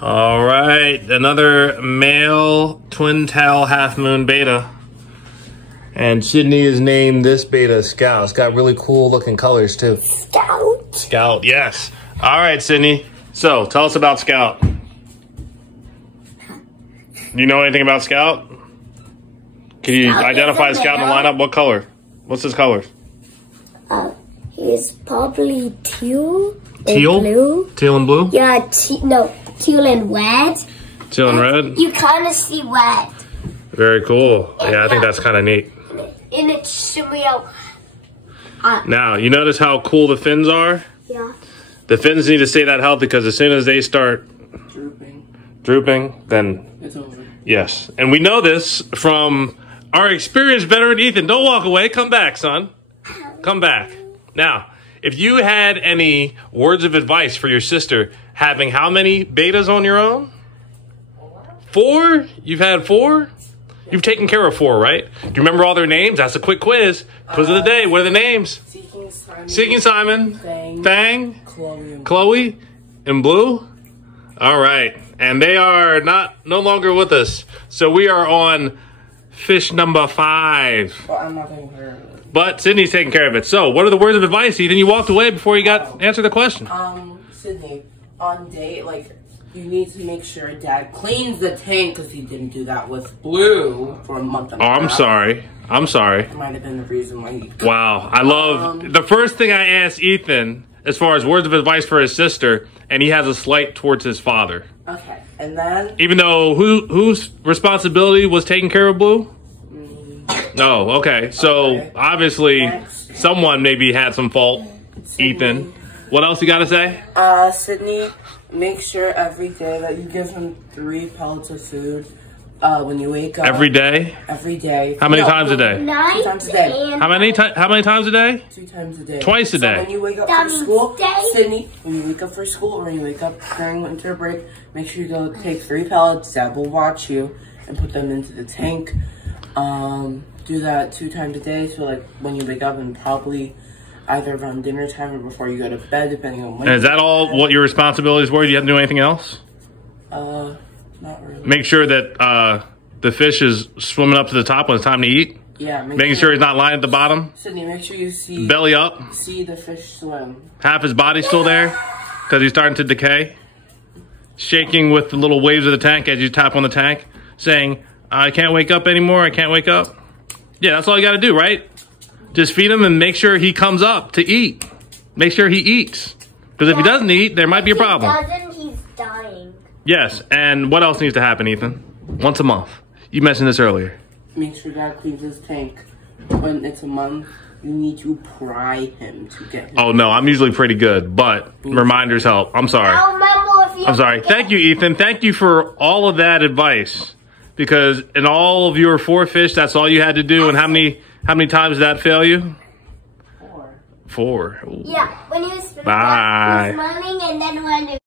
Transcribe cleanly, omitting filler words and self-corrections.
All right, another male twin tail half moon beta. And Sydney has named this beta Scout. It's got really cool looking colors too. Scout. Scout, yes. All right, Sydney. So tell us about Scout. Do you know anything about Scout? Can you identify Scout in the lineup? What color? What's his colors? He's probably teal. Teal? And blue. Teal and blue? Yeah, teal and red. Teal and red? You kind of see red. Very cool. Yeah, I think that's kind of neat. And it's real. Now, you notice how cool the fins are? Yeah. The fins need to stay that healthy because as soon as they start drooping, then it's over. Yes. And we know this from our experienced veteran Ethan. Don't walk away. Come back, son. Come back. Now, if you had any words of advice for your sister having how many betas on your own? 4? You've had 4? You've taken care of 4, right? Do you remember all their names? That's a quick quiz. Quiz of the day. What are the names? Seeking Simon. Fang. Chloe. And Blue. All right. And they are no longer with us. So we are on fish number 5. Well, I'm not taking care of it. But Sydney's taking care of it. So what are the words of advice, Ethan? You walked away before you got answered the question. Sydney, on date, you need to make sure Dad cleans the tank because he didn't do that with Blue for a month and a half. I'm sorry. I'm sorry. That might have been the reason why he... Wow. I love... the first thing I asked Ethan, as far as words of advice for his sister, and he has a slight towards his father. Okay, and then... Even though whose responsibility was taking care of Blue? No, okay. So, obviously, someone maybe had some fault. Sydney. Ethan. What else you got to say? Sydney, make sure every day that you give him 3 pellets of food when you wake up. Every day? Every day. How many times a day? 2 times a day. How many times a day? 2 times a day. Twice a day. So when you wake up for school, Sydney, when you wake up for school or you wake up during winter break, make sure you go take 3 pellets. Dad will watch you and put them into the tank. Do that 2 times a day. So when you wake up and probably either around dinner time or before you go to bed, depending on when. And is that all what your responsibilities were? Do you have to do anything else? Not really. Make sure that the fish is swimming up to the top when it's time to eat. Yeah. Making sure he's not lying at the bottom. Sydney, make sure you see. Belly up. See the fish swim. Half his body's still there because he's starting to decay. Shaking with the little waves of the tank as you tap on the tank, saying, "I can't wake up anymore. I can't wake up." Yeah, that's all you got to do, right? Just feed him and make sure he comes up to eat. Make sure he eats. Because if he doesn't eat, there might be a problem. If he doesn't, he's dying. Yes, and what else needs to happen, Ethan? Once a month. You mentioned this earlier. Make sure Dad cleans his tank. When it's a month, you need to pry him to get him. Oh, no, I'm usually pretty good, but reminders help. I'm sorry. I'll remember if you I'm sorry. Thank you, Ethan. Thank you for all of that advice. Because in all of your 4 fish, that's all you had to do. And how many times did that fail you? 4. 4. Ooh. Yeah, when you was Bye. smiling and then when you